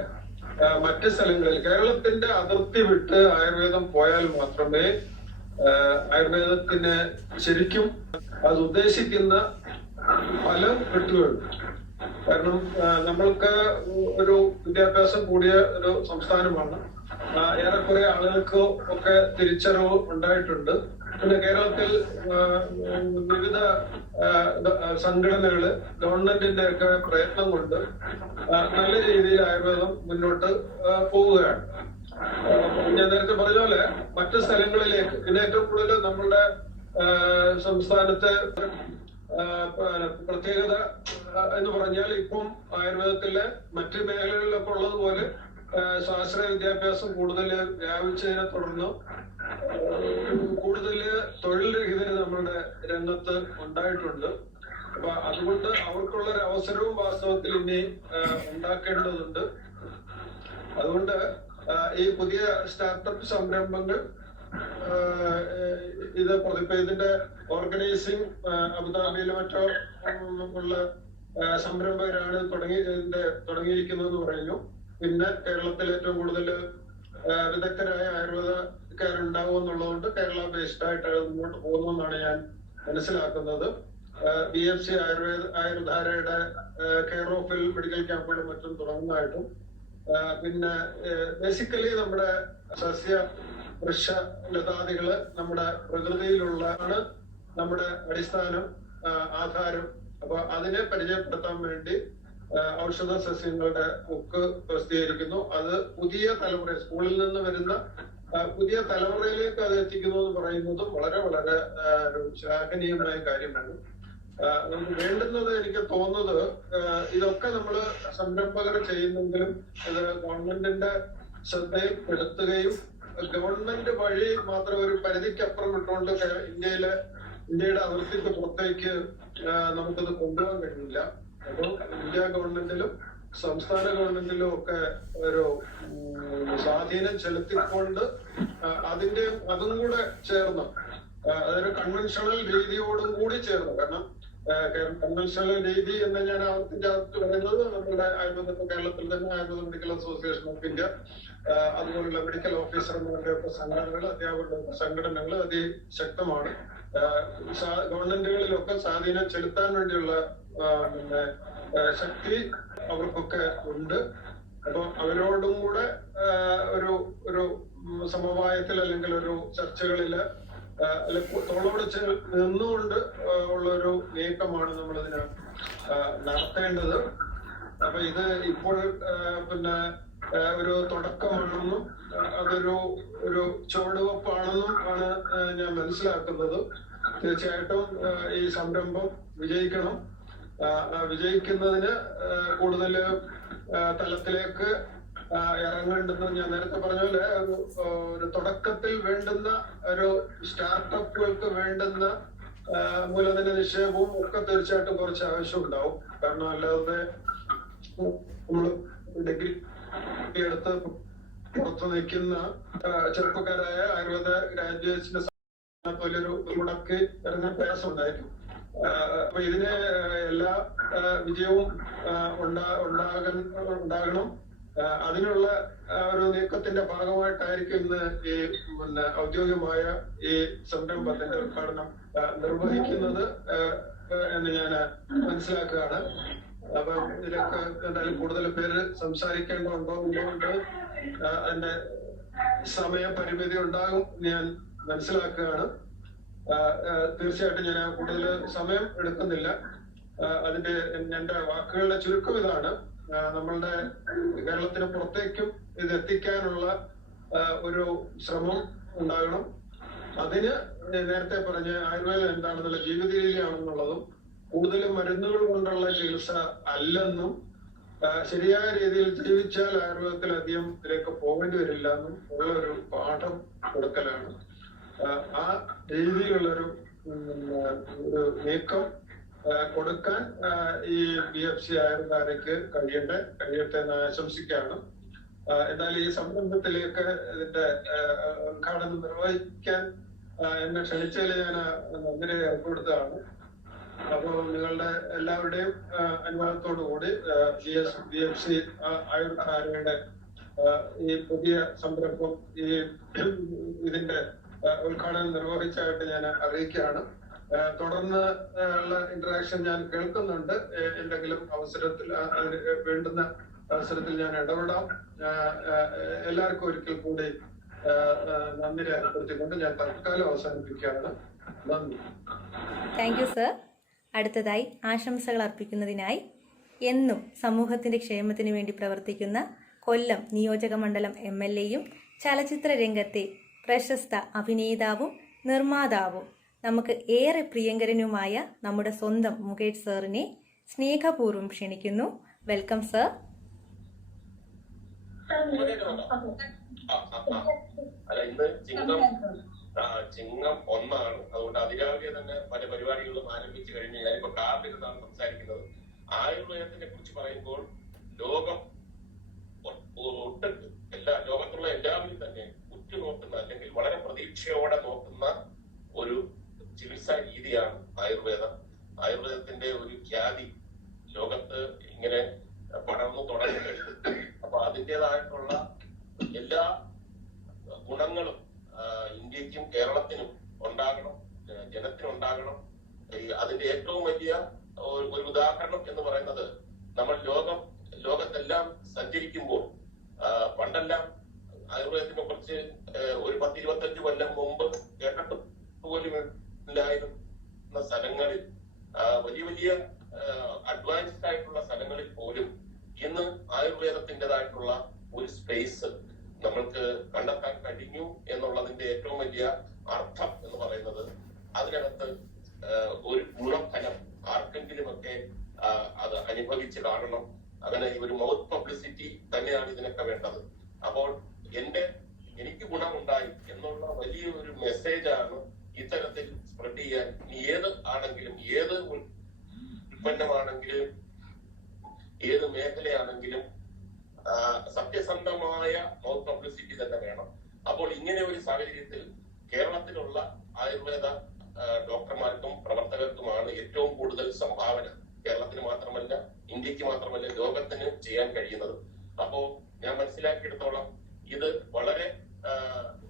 മറ്റ് സ്ഥലങ്ങളിൽ കേരളത്തിന്റെ അതിർത്തി വിട്ട് ആയുർവേദം പോയാൽ മാത്രമേ ആയുർവേദത്തിന് ശരിക്കും അത് ഉദ്ദേശിക്കുന്ന ഫലം കിട്ടുകയുള്ളൂ. കാരണം നമ്മൾക്ക് ഒരു വിദ്യാഭ്യാസം കൂടിയ ഒരു സംസ്ഥാനമാണ്. ഏറെക്കുറെ ആളുകൾക്ക് ഒക്കെ തിരിച്ചറിവ് ഉണ്ടായിട്ടുണ്ട്. പിന്നെ കേരളത്തിൽ വിവിധ സംഘടനകള് ഗവൺമെന്റിന്റെ ഒക്കെ പ്രയത്നം കൊണ്ട് നല്ല രീതിയിൽ ആയുർവേദം മുന്നോട്ട് പോവുകയാണ്. ഞാൻ നേരത്തെ പറഞ്ഞ പോലെ മറ്റു സ്ഥലങ്ങളിലേക്ക്, പിന്നെ ഏറ്റവും കൂടുതൽ നമ്മളുടെ സംസ്ഥാനത്തെ പ്രത്യേകത എന്ന് പറഞ്ഞാൽ ഇപ്പം ആയുർവേദത്തിലെ മറ്റ് മേഖലകളിലൊക്കെ ഉള്ളതുപോലെ സ്വാശ്രയ വിദ്യാഭ്യാസം കൂടുതൽ വ്യാപിച്ചതിനെ തുടർന്ന് കൂടുതൽ തൊഴിൽ രഹിതര് നമ്മളുടെ രംഗത്ത് ഉണ്ടായിട്ടുണ്ട്. അപ്പൊ അതുകൊണ്ട് അവർക്കുള്ള ഒരു അവസരവും വാസ്തവത്തിൽ ഇനി ഉണ്ടാക്കേണ്ടതുണ്ട്. അതുകൊണ്ട് ഈ പുതിയ സ്റ്റാർട്ടപ്പ് സംരംഭങ്ങൾ ഇതിന്റെ ഓർഗനൈസിങ് അബുദാബിയിലോ മറ്റോ ഉള്ള സംരംഭകരാണ് തുടങ്ങിയിരിക്കുന്നതെന്ന് പറയുന്നു. പിന്നെ കേരളത്തിൽ ഏറ്റവും കൂടുതൽ വിദഗ്ധരായ ആയുർവേദക്കാരുണ്ടാവും എന്നുള്ളതുകൊണ്ട് കേരള ബേസ്ഡ് ആയിട്ട് മുന്നോട്ട് പോകുന്നതെന്നാണ് ഞാൻ മനസ്സിലാക്കുന്നത്. BFC ആയുർധാരയുടെ കെയർ ഓഫിൽ മെഡിക്കൽ ക്യാമ്പുകളും മറ്റും തുടങ്ങുന്നതായിട്ടും, പിന്നെ ബേസിക്കലി നമ്മുടെ സസ്യ വൃക്ഷ ലതാദികള് നമ്മുടെ പ്രകൃതിയിലുള്ളതാണ് നമ്മുടെ അടിസ്ഥാനം, ആധാരം. അപ്പൊ അതിനെ പരിചയപ്പെടുത്താൻ വേണ്ടി ഔഷധ സസ്യങ്ങളുടെ ബുക്ക് പ്രസിദ്ധീകരിക്കുന്നു. അത് പുതിയ തലമുറ, സ്കൂളിൽ നിന്ന് വരുന്ന പുതിയ തലമുറയിലേക്ക് അത് എത്തിക്കുന്നു എന്ന് പറയുന്നതും വളരെ വളരെ ശ്ലാഘനീയമായ കാര്യമാണ്. നമുക്ക് വേണ്ടുന്നത്, എനിക്ക് തോന്നുന്നത് ഇതൊക്കെ നമ്മൾ സംരംഭകർ ചെയ്യുന്നെങ്കിലും ഇത് ഗവൺമെന്റിന്റെ ശ്രദ്ധയിൽപ്പെടുത്തുകയും ഗവൺമെന്റ് വഴി മാത്രം ഒരു പരിധിക്കപ്പുറം ഇട്ടുകൊണ്ട് ഇന്ത്യയുടെ അതിർത്തിക്ക് പുറത്തേക്ക് നമുക്കത് കൊണ്ടുപോകാൻ കഴിയില്ല. അപ്പോൾ ഇന്ത്യ ഗവൺമെന്റിലും സംസ്ഥാന ഗവൺമെന്റിലും ഒക്കെ ഒരു സ്വാധീനം ചെലുത്തിക്കൊണ്ട് അതും കൂടെ ചേർന്ന്, അതൊരു കൺവെൻഷണൽ രീതിയോടും കൂടി ചേർന്ന്, കാരണം കൺവെൻഷണൽ രീതി എന്ന് ഞാൻ ആവർത്തിച്ച് പറയുന്നത് നമ്മുടെ ആയുർവേദ, കേരളത്തിൽ തന്നെ Ayurveda medical association of India, അതുപോലുള്ള മെഡിക്കൽ ഓഫീസർമാരുടെ ഒക്കെ സംഘടനകൾ, അധ്യാപകരുടെ ഒക്കെ സംഘടനകൾ അതിശക്തമാണ്. ഗവൺമെന്റുകളിലൊക്കെ സ്വാധീനം ചെലുത്താൻ വേണ്ടിയുള്ള പിന്നെ ശക്തി അവർക്കൊക്കെ ഉണ്ട്. അപ്പൊ അവരോടും കൂടെ ഒരു സമവായത്തിൽ അല്ലെങ്കിൽ ഒരു ചർച്ചകളില് തോളോട് നിന്നുകൊണ്ട് ഉള്ളൊരു നീക്കമാണ് നമ്മളിതിന് നടത്തേണ്ടത്. അപ്പൊ ഇത് ഇപ്പോൾ പിന്നെ ഒരു തുടക്കമാണെന്നും അതൊരു ചുവടുവെപ്പാണെന്നും ആണ് ഞാൻ മനസ്സിലാക്കുന്നത്. തീർച്ചയായിട്ടും ഈ സംരംഭം വിജയിക്കണം. വിജയിക്കുന്നതിന് കൂടുതൽ തലത്തിലേക്ക് ഇറങ്ങേണ്ടെന്ന് ഞാൻ നേരത്തെ പറഞ്ഞ പോലെ ഒരു തുടക്കത്തിൽ വേണ്ടുന്ന ഒരു സ്റ്റാർട്ടപ്പുകൾക്ക് വേണ്ടുന്ന മൂലധന നിക്ഷേപവും ഒക്കെ തീർച്ചയായിട്ടും കുറച്ച് ആവശ്യമുണ്ടാവും. കാരണം അല്ലാതെ നമ്മൾ ഡിഗ്രി എടുത്ത് പുറത്തു നിൽക്കുന്ന ചെറുപ്പക്കാരായ ആയുർവേദ ഗ്രാജുവേറ്റ്സിനെ പോലൊരു മുടക്ക് വരുന്ന പ്രയാസം ഉണ്ടായിരുന്നു. അപ്പൊ ഇതിന് എല്ലാ വിജയവും ഉണ്ടാകണം. അതിനുള്ള ഒരു നീക്കത്തിന്റെ ഭാഗമായിട്ടായിരിക്കും ഇന്ന് ഈ ഔദ്യോഗികമായ ഈ സംരംഭത്തിന്റെ ഉദ്ഘാടനം നിർവഹിക്കുന്നത് എന്ന് ഞാൻ മനസ്സിലാക്കുകയാണ്. അപ്പൊ ഇതിലൊക്കെ എന്തായാലും കൂടുതൽ പേര് സംസാരിക്കേണ്ടതുണ്ടോ എന്നുകൊണ്ട് അതിന്റെ സമയപരിമിതി ഉണ്ടാകും ഞാൻ മനസ്സിലാക്കുകയാണ്. തീർച്ചയായിട്ടും ഞാൻ കൂടുതൽ സമയം എടുക്കുന്നില്ല. അതിന്റെ എന്റെ വാക്കുകളുടെ ചുരുക്കം ഇതാണ്. നമ്മളുടെ കേരളത്തിന് പുറത്തേക്കും ഇത് എത്തിക്കാനുള്ള ഒരു ശ്രമം ഉണ്ടാകണം. അതിന് നേരത്തെ പറഞ്ഞ ആയുർവേദം എന്താണെന്നുള്ള ജീവിത രീതിയാണെന്നുള്ളതും കൂടുതലും മരുന്നുകൾ കൊണ്ടുള്ള ചികിത്സ അല്ലെന്നും ശരിയായ രീതിയിൽ ജീവിച്ചാൽ ആയുർവേദത്തിൽ അധികം ഇതിലേക്ക് പോകേണ്ടി വരില്ല എന്നും ഉള്ള ഒരു പാഠം കൊടുക്കലാണ്. ആ രീതിയിലുള്ളൊരു നീക്കം കൊടുക്കാൻ ഈ BFC ആയുർവേദാരയ്ക്ക് കഴിയട്ടെ എന്ന് ആശംസിക്കുകയാണ്. എന്നാൽ ഈ സംരംഭത്തിലേക്ക് ഇതിന്റെ ഉദ്ഘാടനം നിർവഹിക്കാൻ എന്നെ ക്ഷണിച്ചതിൽ ഞാൻ നന്ദി രേഖപ്പെടുത്തുകയാണ്. അപ്പോൾ നിങ്ങളുടെ എല്ലാവരുടെയും അനുവാദത്തോടു കൂടി BFC ആയുർവേദാരയുടെ ഈ പുതിയ സംരംഭം ഇതിന്റെ ഉദ്ഘാടനം നിർവഹിച്ചായിട്ട് ഞാൻ അറിയിക്കുകയാണ്. തുടർന്ന് ഉള്ള ഇന്ററാക്ഷൻ ഞാൻ കേൾക്കുന്നുണ്ട്. എന്തെങ്കിലും അവസരത്തിൽ അതിന് വേണ്ടുന്ന അവസരത്തിൽ ഞാൻ ഇടപെടാം. എല്ലാവർക്കും ഒരിക്കൽ കൂടി നന്ദി രേഖപ്പെടുത്തിക്കൊണ്ട് ഞാൻ തൽക്കാലം അവസാനിപ്പിക്കുകയാണ്. നന്ദി. Thank you sir. അടുത്തതായി ആശംസകൾ അർപ്പിക്കുന്നതിനായി എന്നും സമൂഹത്തിന്റെ ക്ഷേമത്തിനു വേണ്ടി പ്രവർത്തിക്കുന്ന കൊല്ലം നിയോജക മണ്ഡലം MLA-യും ചലച്ചിത്ര രംഗത്തെ പ്രശസ്ത അഭിനേതാവും നിർമ്മാതാവും നമുക്ക് ഏറെ പ്രിയങ്കരനുമായ നമ്മുടെ സ്വന്തം മുകേഷ് സാറിനെ സ്നേഹപൂർവ്വം ക്ഷണിക്കുന്നു. Welcome sir. അല്ല, ഇന്ന് ചിങ്ങം 1 അതുകൊണ്ട് അതിരാവിലെ തന്നെ പല പരിപാടികളും ആരംഭിച്ചു കഴിഞ്ഞ് ഞാനിപ്പോ കാറിലിരുന്നാണ് സംസാരിക്കുന്നത്. ആയുർവേദത്തിനെ കുറിച്ച് പറയുമ്പോൾ ലോകം ഒട്ടുക്ക് ലോകത്തുള്ള എല്ലാവരും തന്നെ ഉറ്റുനോക്കുന്ന അല്ലെങ്കിൽ വളരെ പ്രതീക്ഷയോടെ നോക്കുന്ന ഒരു ചികിത്സാ രീതിയാണ് ആയുർവേദം. ആയുർവേദത്തിന്റെ ഒരു ഖ്യാതി ലോകത്ത് ഇങ്ങനെ പടർന്നു തുടങ്ങിക്കഴിഞ്ഞു. അപ്പൊ അതിൻ്റെതായിട്ടുള്ള എല്ലാ ഗുണങ്ങളും ഇന്ത്യക്കും കേരളത്തിനും ഉണ്ടാകണം, ജനത്തിനുണ്ടാകണം. അതിന്റെ ഏറ്റവും വലിയ ഒരു ഉദാഹരണം എന്ന് പറയുന്നത് നമ്മൾ ലോകത്തെല്ലാം സഞ്ചരിക്കുമ്പോൾ പണ്ടെല്ലാം ആയുർവേദത്തിനെ കുറിച്ച് ഒരു 10-25 കൊല്ലം മുമ്പ് കേട്ടിട്ട് പോലും ഇല്ലായിരുന്ന സ്ഥലങ്ങളിൽ, വലിയ വലിയ അഡ്വാൻസ്ഡ് ആയിട്ടുള്ള സ്ഥലങ്ങളിൽ പോലും ഇന്ന് ആയുർവേദത്തിൻ്റെതായിട്ടുള്ള ഒരു സ്പേസ് നമ്മൾക്ക് കണ്ടെത്താൻ കഴിഞ്ഞു എന്നുള്ളതിന്റെ ഏറ്റവും വലിയ അർത്ഥം എന്ന് പറയുന്നത് അതിനകത്ത് ഒരു ഗുണഫലം ആർക്കെങ്കിലുമൊക്കെ അത് അനുഭവിച്ച് കാണണം. അങ്ങനെ ഒരു മൗത്ത് പബ്ലിസിറ്റി തന്നെയാണ് ഇതിനൊക്കെ വേണ്ടത്. അപ്പോൾ എനിക്ക് ഗുണമുണ്ടായി എന്നുള്ള വലിയ ഒരു മെസ്സേജാണ് ഇത്തരത്തിൽ സ്പ്രെഡ് ചെയ്യാൻ. ഏത് ആണെങ്കിലും, ഏത് ഉൽപ്പന്നമാണെങ്കിലും, ഏത് മേഖലയാണെങ്കിലും സത്യസന്ധമായ മൗത്ത് പബ്ലിസിറ്റി തന്നെ വേണം. അപ്പോൾ ഇങ്ങനെ ഒരു സാഹചര്യത്തിൽ കേരളത്തിലുള്ള ആയുർവേദ ഡോക്ടർമാർക്കും പ്രവർത്തകർക്കുമാണ് ഏറ്റവും കൂടുതൽ സംഭാവന. കേരളത്തിന് മാത്രമല്ല, ഇന്ത്യക്ക് മാത്രമല്ല, ലോകത്തിന് ചെയ്യാൻ കഴിയുന്നത്. അപ്പോ ഞാൻ മനസ്സിലാക്കിയെടുത്തോളം ഇത് വളരെ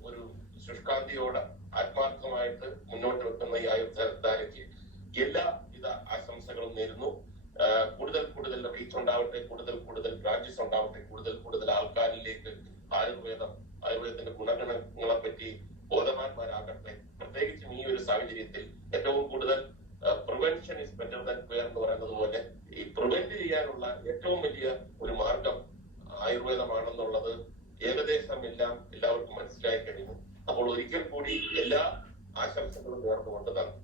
ഒരു ശുഷ്കാന്തിയോടെ ആത്മാർത്ഥമായിട്ട് മുന്നോട്ട് വെക്കുന്ന ഈ ആയുർവേദാരയ്ക്ക് എല്ലാവിധ ആശംസകളും നേരുന്നു. കൂടുതൽ റീച്ച് ഉണ്ടാവട്ടെ, കൂടുതൽ ബ്രാഞ്ചസ് ഉണ്ടാവട്ടെ, കൂടുതൽ ആൾക്കാരിലേക്ക് ആയുർവേദത്തിന്റെ ഗുണഗണങ്ങളെ പറ്റി ബോധവാന്മാരാകട്ടെ. പ്രത്യേകിച്ചും ഈ ഒരു സാഹചര്യത്തിൽ ഏറ്റവും കൂടുതൽ prevention is better than cure എന്ന് പറയുന്നത് പോലെ ഈ പ്രിവെന്റ് ചെയ്യാനുള്ള ഏറ്റവും വലിയ ഒരു മാർഗം ആയുർവേദമാണെന്നുള്ളത് ഏകദേശം എല്ലാവർക്കും മനസ്സിലായി കഴിഞ്ഞു. അപ്പോൾ ഒരിക്കൽ കൂടി എല്ലാ ആശംസകളും നേർന്നുകൊണ്ട് നന്ദി.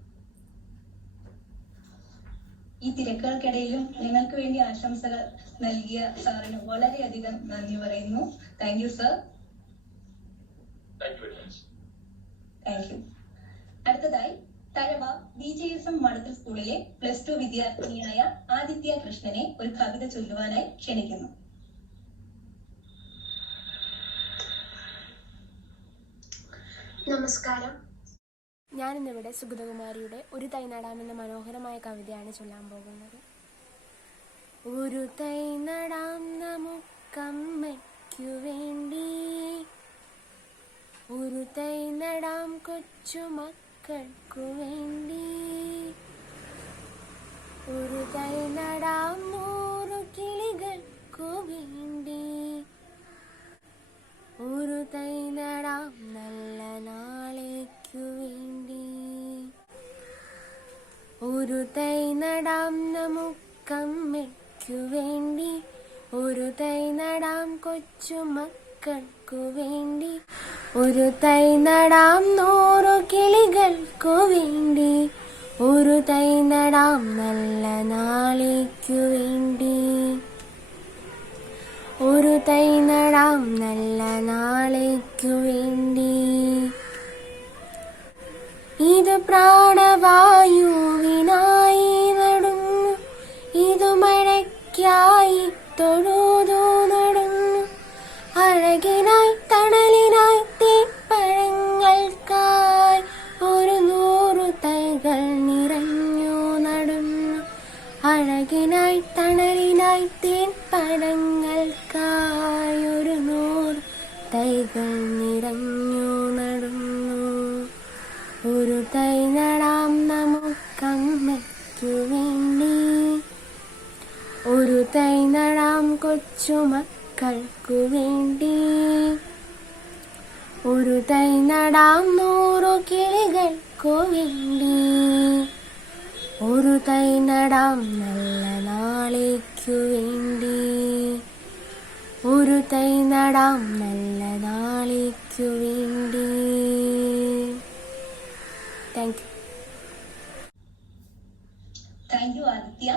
ഈ തിരക്കുകൾക്കിടയിലും ഞങ്ങൾക്ക് വേണ്ടി ആശംസകൾ നൽകിയ സാറിന് വളരെയധികം നന്ദി പറയുന്നു. Thank you sir. Thank you very much. Thank you. അടുത്തതായി തഴവ DJSM മഠത്തിൽ സ്കൂളിലെ +2 വിദ്യാർത്ഥിനിയായ ആദിത്യ കൃഷ്ണനെ ഒരു കവിത ചൊല്ലുവാനായി ക്ഷണിക്കുന്നു. നമസ്കാരം. ഞാനിന്നിവിടെ സുഗതകുമാരിയുടെ ഒരു തൈ നടാമെന്ന മനോഹരമായ കവിതയാണ് ചൊല്ലാൻ പോകുന്നത്. ഒരു തൈ നടാം നമുക്ക് നമുക്കമ്മയ്ക്കു വേണ്ടി ഒരു തൈ നടാം കൊച്ചു മക്കൾക്കു വേണ്ടി. ഒരു തൈ നടാം 100 കിളികൾക്കു വേണ്ടി. ഒരു തൈ നടാം നല്ല നാളേക്കു വേണ്ടി. ഒരു തൈ നടാം നമുക്കമ്മയ്ക്കു വേണ്ടി. ഒരു തൈ നടാം കൊച്ചു മക്കൾക്കു വേണ്ടി. ഒരു തൈ നടാം 100 കിളികൾക്കു വേണ്ടി. ഒരു തൈ നടാം നല്ല നാളേക്കു വേണ്ടി. ഒരു തൈ നടാം നല്ല നാളേക്കു വേണ്ടി. ഇത് പ്രാണവായുവിനായി നടുന്നു. ഇതു മഴയ്ക്കായി തൊഴുതു നടുന്നു. അഴകിനായി തണലിനായി തീപ്പഴങ്ങൾക്കായി ഒരു 100 തൈകൾ നിറഞ്ഞു നടുന്നു. അഴകിനായി തണലിനായി തീപ്പഴങ്ങൾക്കായി ഒരു 100 തൈകൾ നിറഞ്ഞു നടുന്നു. ഒരു തൈ നടാം നമുക്കമ്മയ്ക്കു വേണ്ടി. ഒരു തൈ നടാം കൊച്ചു മക്കൾക്കു വേണ്ടി. ഒരു തൈ നടാം 100 കിളികൾക്കു വേണ്ടി. ഒരു തൈ നടാം നല്ല നാളേക്കു വേണ്ടി. ഒരു തൈ നടാം നല്ല നാളേക്കു വേണ്ടി. Thank you. Thank U Aditya.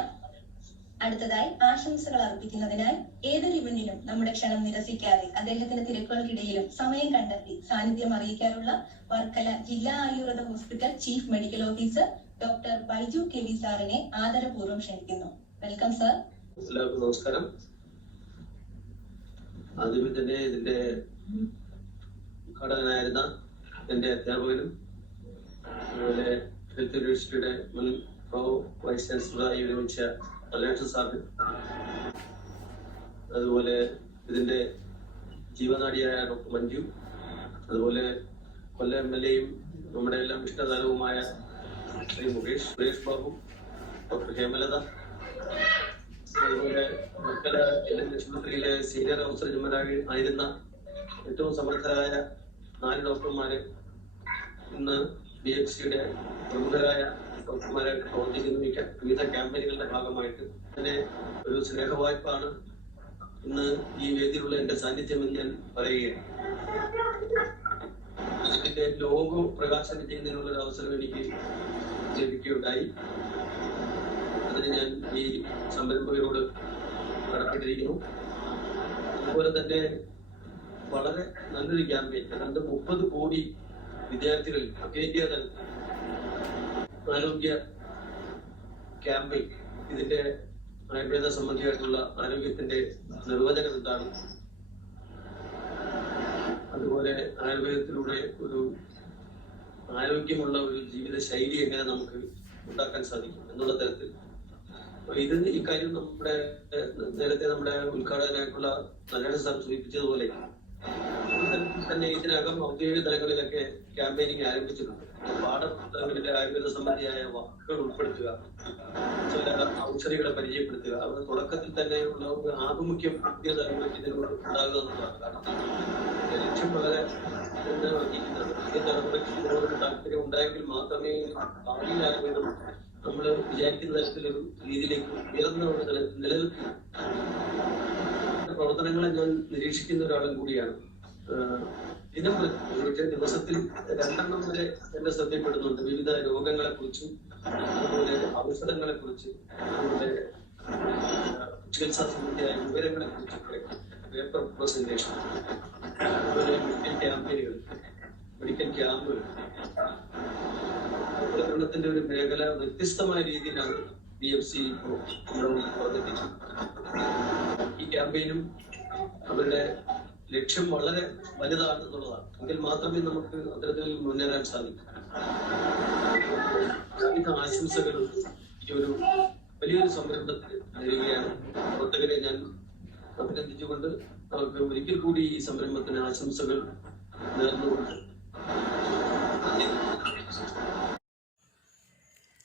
അടുത്തതായി ആശംസകൾ അർപ്പിക്കുന്നതിനായി ഏതൊരു ഇവന്റിനും നമ്മുടെ ക്ഷണം നിരസിക്കാതെ അദ്ദേഹത്തിന്റെ തിരക്കുകൾക്കിടയിലും സമയം കണ്ടെത്തി സാന്നിധ്യം അറിയിക്കാറുള്ള വർക്കല ജില്ലാ Ayurveda hospital chief medical officer doctor Baiju KV സാറിനെ ആദരപൂർവ്വം ക്ഷണിക്കുന്നു. Welcome sir. എല്ലാവർക്കും നമസ്കാരം. ആദ്യമേ തന്നെ ഇതിന്റെ ഉദ്ഘാടകനായിരുന്ന എന്റെ അധ്യാപകനും അതുപോലെ ഹെൽത്ത് യൂണിവേഴ്സിറ്റിയുടെ മുൻ വൈസ് ചാൻസലറായി വിരമിച്ച അലേഷ് സാറിന്, അതുപോലെ ഇതിന്റെ ജീവനാടിയായ ഡോക്ടർ മഞ്ജു, അതുപോലെ കൊല്ലം MLA-യും നമ്മുടെ എല്ലാം ഇഷ്ടതാരവുമായ ശ്രീ സുരേഷ് ബാബു, ഡോക്ടർ ഹേമലത, അതുപോലെ വർക്കല ആശുപത്രിയിലെ സീനിയർ ഔഷധ ആയിരുന്ന ഏറ്റവും സമർത്ഥരായ 4 ഡോക്ടർമാര് ഇന്ന് BHCയുടെ പ്രമുഖരായ ഡോക്ടർമാരായിട്ട് പ്രവർത്തിക്കുന്ന വിവിധ ക്യാമ്പയിനുകളുടെ ഭാഗമായിട്ട് തന്നെ ഒരു സ്നേഹവായ്പാണ് ഇന്ന് ഈ വേദിയിലുള്ള എന്റെ സാന്നിധ്യം എന്ന് ഞാൻ പറയുകയാണ്. ഇതിന്റെ ലോഗോ പ്രകാശനം ചെയ്യുന്നതിനുള്ള ഒരു അവസരം എനിക്ക് ലഭിക്കുകയുണ്ടായി. അതിന് ഞാൻ ഈ സംരംഭകരോട് കടപ്പെട്ടിരിക്കുന്നു. അതുപോലെ തന്നെ വളരെ നല്ലൊരു ക്യാമ്പയിൻ, 30 കോടി വിദ്യാർത്ഥികൾ അഖിലേന്ത്യാ തലത്തിൽ ആരോഗ്യ ക്യാമ്പയിൻ. ഇതിന്റെ ആയുർവേദ സംബന്ധിയായിട്ടുള്ള ആരോഗ്യത്തിന്റെ നിർവചനം എന്താണ്, അതുപോലെ ആയുർവേദത്തിലൂടെ ഒരു ആരോഗ്യമുള്ള ഒരു ജീവിത ശൈലി എങ്ങനെ നമുക്ക് ഉണ്ടാക്കാൻ സാധിക്കും എന്നുള്ള തരത്തിൽ ഇക്കാര്യം നമ്മുടെ നേരത്തെ നമ്മുടെ ഉദ്ഘാടകനായിട്ടുള്ള നല്ലതാണ് സാർ സൂചിപ്പിച്ചതുപോലെ തന്നെ ഇതിനകം ഔദ്യോഗിക തലങ്ങളിലൊക്കെ ക്യാമ്പയിനിങ് ആരംഭിച്ചിട്ടുണ്ട്. പാഠപുസ്തകങ്ങളിലെ ആയുർവേദ സംബന്ധിയായ വാക്കുകൾ ഉൾപ്പെടുത്തുക, ചില ഔഷധികളെ പരിചയപ്പെടുത്തുക, അവരുടെ തുടക്കത്തിൽ തന്നെ ഉള്ള ഒരു ആഭിമുഖ്യം പുതിയ തലമുറയ്ക്ക് ഇതിനോട് ഉണ്ടാകുക എന്നുള്ളതാണ്. കാരണം ലക്ഷ്യം വളരെ വഹിക്കുന്നത് പുതിയ തലമുറയ്ക്ക് ഇതിനോട് താല്പര്യം ഉണ്ടായെങ്കിൽ മാത്രമേ ഭാവിയിൽ ആയുർവേദം നമ്മൾ വിചാരിക്കുന്ന തരത്തിലൊരു രീതിയിലേക്ക് ഉയർന്ന ഒരു തലത്തിൽ നിലനിൽക്കുക. പ്രവർത്തനങ്ങളെ ഞാൻ നിരീക്ഷിക്കുന്ന ഒരാളും കൂടിയാണ്. ദിവസത്തിൽ 2 വരെ എന്റെ ശ്രദ്ധപ്പെടുന്നുണ്ട്. വിവിധ രോഗങ്ങളെ കുറിച്ചും അതുപോലെ ഔഷധങ്ങളെ കുറിച്ചും അതുപോലെ ചികിത്സാ സംബന്ധിയായ വിവരങ്ങളെ കുറിച്ചൊക്കെ പേപ്പർ പ്രസന്റേഷൻ, അതുപോലെ മെഡിക്കൽ ക്യാമ്പുകൾ പ്രചരണത്തിന്റെ ഒരു മേഖല വ്യത്യസ്തമായ രീതിയിലാണ് BFC പ്രവർത്തിച്ചത്. ഈ ക്യാമ്പയിനും അവരുടെ ലക്ഷ്യം വളരെ വലുതാണെന്നുള്ളതാണ്. എങ്കിൽ മാത്രമേ നമുക്ക് അത്തരത്തിൽ മുന്നേറാൻ സാധിക്കൂ. ആശംസകൾ ഈ ഒരു വലിയൊരു സംരംഭത്തിൽ നേരുകയാണ്. പ്രവർത്തകരെ ഞാൻ അഭിനന്ദിച്ചുകൊണ്ട് അവർക്ക് ഒരിക്കൽ കൂടി ഈ സംരംഭത്തിന് ആശംസകൾ നേർന്നുകൊണ്ട്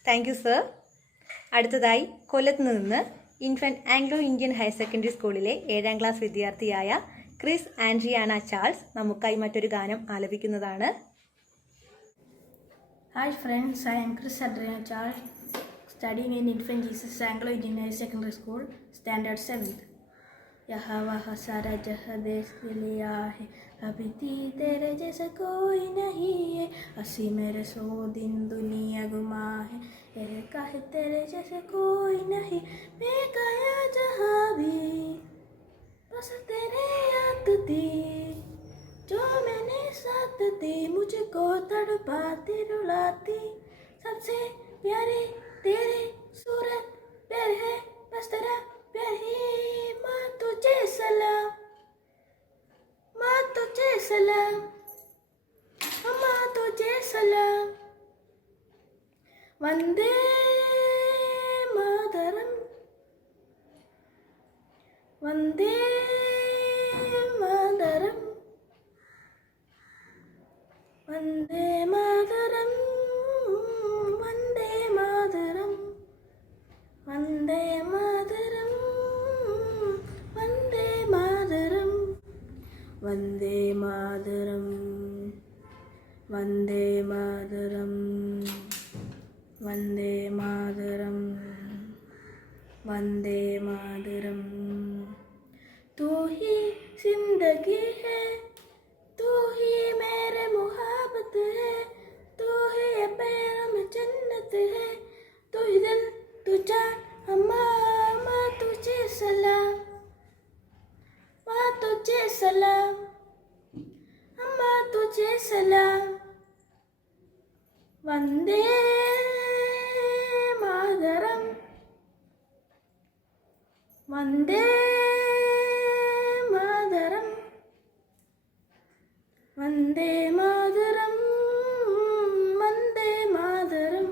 താങ്ക് യു സർ. അടുത്തതായി കൊല്ലത്ത് നിന്ന് infant Anglo Indian higher secondary സ്കൂളിലെ 7ാം ക്ലാസ് വിദ്യാർത്ഥിയായ ക്രിസ് ആൻഡ്രിയാന ചാൾസ് നമുക്കായി മറ്റൊരു ഗാനം ആലപിക്കുന്നതാണ്. Hi friends, I am Chris Adriana Charles, studying in Infant Jesus Anglo Indian Higher Secondary School, Standard 7th. यहाँ वहाँ सारा जहाँ देश के लिया है, अभी तेरे जैसा कोई नहीं है, हंसी मेरे 100 दिन दुनिया घुमा है, तेरे काहे तेरे जैसा कोई नहीं, मैं गया जहाँ भी बस तेरे याद थी, जो मैंने साथ दी मुझको तड़पाती रुलाती, सबसे प्यारे तेरे सूरत प्यार है, बस तेरा प्यार ही, माँ तुझे सलाम, माँ तुझे सलाम, माँ तुझे सलाम, वंदे मातरम, वंदे मातरम, वंदे मातरम, वंदे मातरम, वंदे मातरम, वंदे मातरम, वंदे मातरम, वंदे मातरम, वंदे मातरम, वंदे मातरम. तू ही जिंदगी है, तू ही मेरे मुहब्बत है, तू ही पैरों में जन्नत है, तू ही दिल तू जान, अम्मा अम्मा तुझे सलाम, माँ तुझे सलाम, अम्मा तुझे सलाम, वंदे मातरम, वंदे मातरम, वंदे मातरम, वंदे मातरम,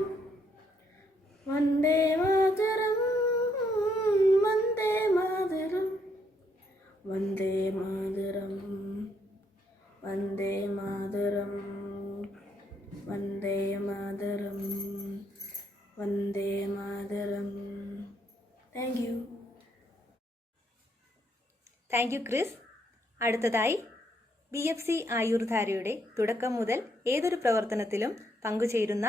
वंदे मातरम, वंदे मातरम, वंदे मातरम, वंदे मातरम, वंदे मातरम, वंदे मातरम. Thank you. Thank you Chris. അടുത്തതായി BFC ആയുർധാരയുടെ തുടക്കം മുതൽ ഏതൊരു പ്രവർത്തനത്തിലും പങ്കുചേരുന്ന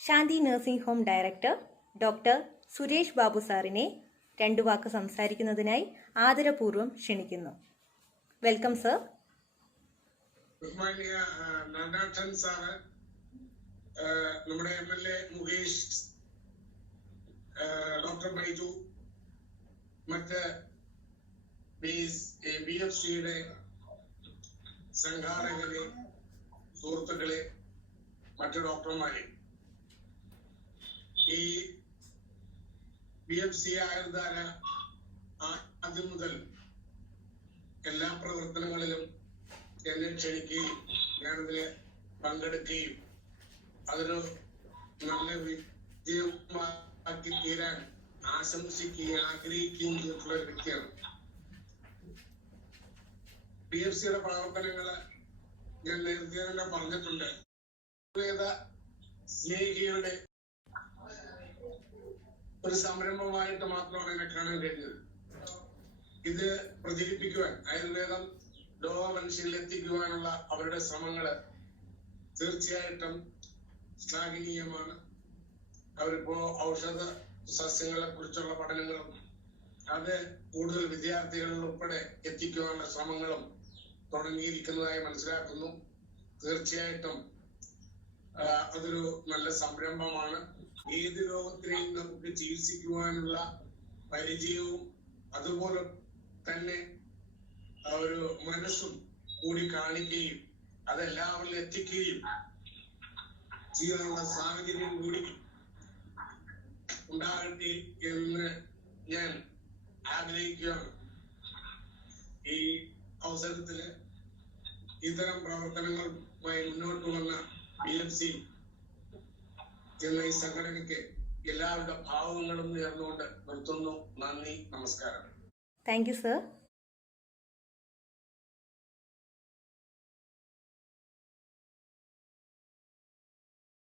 Shanti nursing home director doctor Suresh Babu സാറിനെ 2 വാക്ക് സംസാരിക്കുന്നതിനായി ആദരപൂർവ്വം ക്ഷണിക്കുന്നു. Welcome sir. ബഹുമാന്യ നാഗാർജുൻ സാറ്, നമ്മുടെ MLA മുകേഷ്, ഡോക്ടർ ബൈജു, മറ്റ് BFCയുടെ സംഘാടകരെ, സുഹൃത്തുക്കളെ, മറ്റു ഡോക്ടർമാരെ, ഈ BFC ആയുർധാര ആദ്യം മുതൽ എല്ലാ പ്രവർത്തനങ്ങളിലും എന്നെ ക്ഷണിക്കുകയും ഞാനതിൽ പങ്കെടുക്കുകയും അതൊരു നല്ല വിജയമാക്കി തീരാൻ ആശംസിക്കുകയും ആഗ്രഹിക്കുകയും ചെയ്തിട്ടുള്ള ഒരു വ്യക്തിയാണ്. BFCയുടെ പ്രവർത്തനങ്ങള് ഞാൻ നേരത്തെ തന്നെ പറഞ്ഞിട്ടുണ്ട്. സ്നേഹികളുടെ ഒരു സംരംഭമായിട്ട് മാത്രമാണ് എന്നെ കാണാൻ കഴിഞ്ഞത്. ഇത് പ്രചരിപ്പിക്കുവാൻ, ആയുർവേദം ലോകമനുഷ്യരിൽ എത്തിക്കുവാനുള്ള അവരുടെ ശ്രമങ്ങള് തീർച്ചയായിട്ടും ശ്ലാഘനീയമാണ്. അവരിപ്പോ ഔഷധ സസ്യങ്ങളെ കുറിച്ചുള്ള പഠനങ്ങളും അത് കൂടുതൽ വിദ്യാർത്ഥികളിൽ ഉൾപ്പെടെ എത്തിക്കുവാനുള്ള ശ്രമങ്ങളും തുടങ്ങിയിരിക്കുന്നതായി മനസ്സിലാക്കുന്നു. തീർച്ചയായിട്ടും അതൊരു നല്ല സംരംഭമാണ്. ഏത് രോഗത്തിനെയും നമുക്ക് ചികിത്സിക്കുവാനുള്ള പരിചയവും അതുപോലെ തന്നെ ഒരു മനസ്സും കൂടി കാണിക്കുകയും അതെല്ലാവരിലും എത്തിക്കുകയും ചെയ്യാനുള്ള സാഹചര്യം കൂടി ഉണ്ടാകട്ടെ എന്ന് ഞാൻ ആഗ്രഹിക്കുകയാണ്. ഈ അവസരത്തില് ഇത്തരം പ്രവർത്തനങ്ങളുമായി മുന്നോട്ട് വന്ന BFC എന്ന ഈ സംഘടനയ്ക്ക് എല്ലാവരുടെ ഭാവങ്ങളും നേർന്നുകൊണ്ട് നിർത്തുന്നു. നന്ദി, നമസ്കാരം. Thank you sir.